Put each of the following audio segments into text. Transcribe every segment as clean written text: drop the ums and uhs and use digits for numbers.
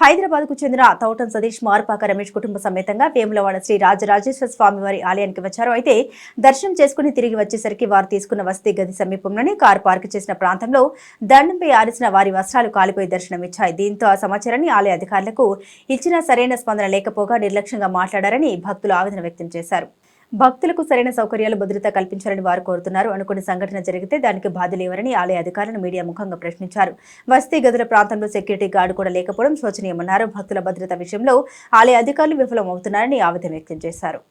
హైదరాబాద్ కు చెందిన తౌటం సతీష్ మార్పాక రమేష్ కుటుంబ సమేతంగా వేములవాడ శ్రీ రాజరాజేశ్వర స్వామివారి ఆలయానికి వచ్చారు. అయితే దర్శనం చేసుకుని తిరిగి వచ్చేసరికి వారు తీసుకున్న వసతి గది సమీపంలోనే కారు పార్క్ చేసిన ప్రాంతంలో దండంపై ఆరిసిన వారి వస్త్రాలు కాలిపోయి దర్శనమిచ్చాయి. దీంతో ఆ సమాచారాన్ని ఆలయ అధికారులకు ఇచ్చినా సరైన స్పందన లేకపోగా నిర్లక్ష్యంగా మాట్లాడారని భక్తులు ఆవేదన వ్యక్తం చేశారు. భక్తులకు సరైన సౌకర్యాలు భద్రత కల్పించాలని వారు కోరుతున్నారు. అనుకున్న సంఘటన జరిగితే దానికి బాధ్యులేవరని ఆలయ అధికారులను మీడియా ముఖంగా ప్రశ్నించారు. వసతి గదుల ప్రాంతంలో సెక్యూరిటీ గార్డు కూడా లేకపోవడం శోచనీయమన్నారు. భక్తుల భద్రత విషయంలో ఆలయ అధికారులు విఫలమవుతున్నారని ఆవేదన వ్యక్తం చేశారు.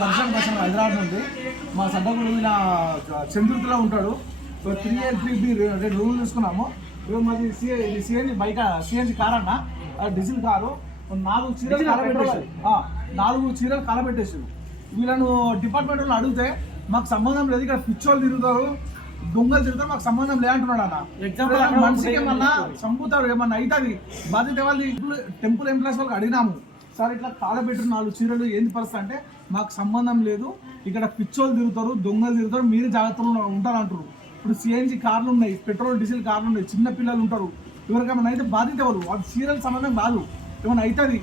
దర్శనం కోసం హైదరాబాద్ నుండి మా సడ్డగుడు చంద్రుతిలో ఉంటాడు. 383B రూమ్ తీసుకున్నాము. మాది సిఎన్జి బైక్ సిఎన్జి కార్ అన్న, డీజిల్ కారు. 4 చీరలు కాలబెట్టేసి వీళ్ళను డిపార్ట్మెంట్ వాళ్ళు అడిగితే మాకు సంబంధం లేదు, ఇక్కడ పిచ్చోళ్ళు తిరుగుతారు, దొంగలు తిరుగుతారు, మాకు సంబంధం లేదంటున్నాడు అన్న. ఎగ్జాంపుల్ మనిషికి ఏమన్నా చంపుతారు, ఏమన్నా అవుతుంది బాధ్యత వాళ్ళది. టెంపుల్ ఎంప్లాయీస్ వాళ్ళకి అడిగినాము, సార్ ఇట్లా కాలబెట్టిన 4 చీరలు ఏంది పరిస్థితి అంటే మాకు సంబంధం లేదు, ఇక్కడ పిచ్చోళ్ళు తిరుగుతారు, దొంగలు తిరుగుతారు, మీరే జాగ్రత్తలు ఉంటారంటారు. ఇప్పుడు సిఎన్జి కార్లు ఉన్నాయి, పెట్రోల్ డీజిల్ కార్లు ఉన్నాయి, చిన్న పిల్లలు ఉంటారు, ఎవరికైనా అయితే బాధ్యత ఎవరు? అది సీరియల్ సంబంధం కాదు, ఏమైనా అవుతుంది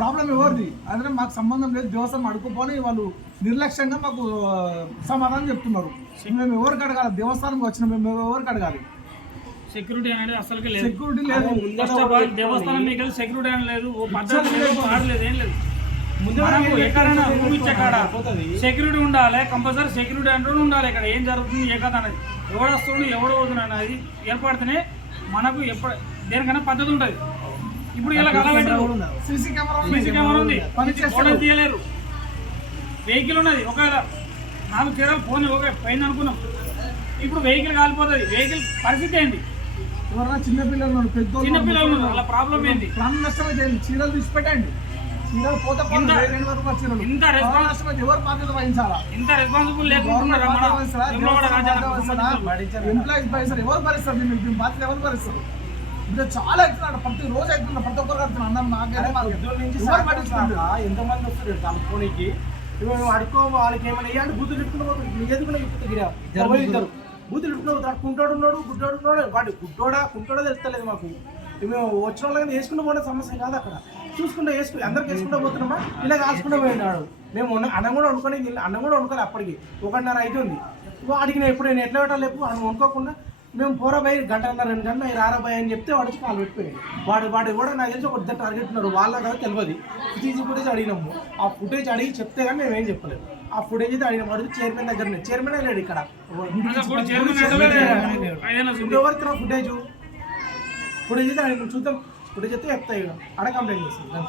ప్రాబ్లం ఎవరిది? అదే మాకు సంబంధం లేదు, దేవస్థానం అడుక్కుపోని వాళ్ళు నిర్లక్ష్యంగా మాకు సమాధానం చెప్తున్నారు. మేము ఎవరికి అడగాలి? దేవస్థానంకి వచ్చిన మేము ఎవరికి అడగాలి? సెక్యూరిటీ అనేది అసలు లేదు, సెక్యూరిటీ లేదు. దేవస్థానం మీకు సెక్యూరిటీ అని లేదు, పద్ధతి లేదు, ఆడలేదు, ఏం లేదు. మనకు ఎక్కడైనా రూమ్ ఇచ్చే కాడ సెక్యూరిటీ ఉండాలి, కంపల్సరీ సెక్యూరిటీ అంటూ ఉండాలి. ఇక్కడ ఏం జరుగుతుంది ఏ కథ అనేది, ఎవడు వస్తుండు ఎవడు పోతున్నాడు అనేది ఏర్పడితేనే మనకు ఎప్పుడు దేనికైనా పద్ధతి ఉంటుంది. ఇప్పుడు ఇలా కలబెట్టారు, సీసీ కెమెరా ఉంది, ఫోటోలు తీయలేరు, వెహికల్ ఉన్నది, ఒకవేళ 4 చీరలు ఫోన్ పోయింది అనుకున్నాం, ఇప్పుడు వెహికల్ కాలిపోతుంది. వెహికల్ పరిస్థితి ఏంటి? చిన్నపిల్లలు చిన్నపిల్లలు వాళ్ళ ప్రాబ్లం ఏంటి? ప్రాణ నష్టం అయితే చీరలు తీసి పెట్టండి, చీరలు పోతే ఇంత రెస్పాన్సిబుల్ లేకుండా ఎంప్లాయీస్ భరిస్తారు, ఎవరు భరిస్తారు? మేము బాధ్యత ఎవరు భరిస్తారు? ఇంకా చాలా అవుతున్నాడు, ప్రతి రోజు అవుతున్నా, ప్రతి ఒక్కరు అవుతున్నాడు. అన్నం ఎంతమంది వస్తారు కలుపుకోనికి, అడుకో వాళ్ళకి ఏమైనా వేయాలి, బూతులు ఇట్టుకుని బూతులు ఇట్టుకుని కుంటోడు ఉన్నాడు, గుడ్డోడు ఉన్నాడు, వాడు కుంటోడా తెలుస్తలేదు మాకు. మేము వచ్చిన వాళ్ళకి వేసుకుంటూ పోయిన సమస్య కాదు, అక్కడ చూసుకుంటూ అందరికి వేసుకుంటూ పోతున్నామా, ఇలా కాల్చుకుంటూ పోయినాడు. మేము అన్నం కూడా వండుకోవాలి, అప్పటికి 1:30 అవుతుంది. అడిగిన ఎప్పుడు నేను ఎట్లా పెట్టాలి లేపు అని వండుకోకుండా మేము పోరాబాయి 1:30-2 గంటలు రారాబాయి అని చెప్తే వాడికి కాలు పెట్టిపోయాడు. వాడు కూడా నాకు తెలిసి ఒక ఇద్దరు టార్గెట్ ఉన్నారు, వాళ్ళ కదా తెలియదు. ఫుటేజ్ అడిగినాము, ఆ ఫుటేజ్ అడిగి చెప్తే కానీ మేము ఏం చెప్పలేదు. ఆ ఫుటేజ్ అయితే అడిగినాము, అడిగి చైర్మన్ దగ్గర, చైర్మన్ లేడు ఇక్కడ, ఎవరికి ఫుటేజ్ అయితే అడిగిన చూద్దాం, ఫుటేజ్ అయితే చెప్తాయి, అక్కడ కంప్లైంట్ చేస్తాం.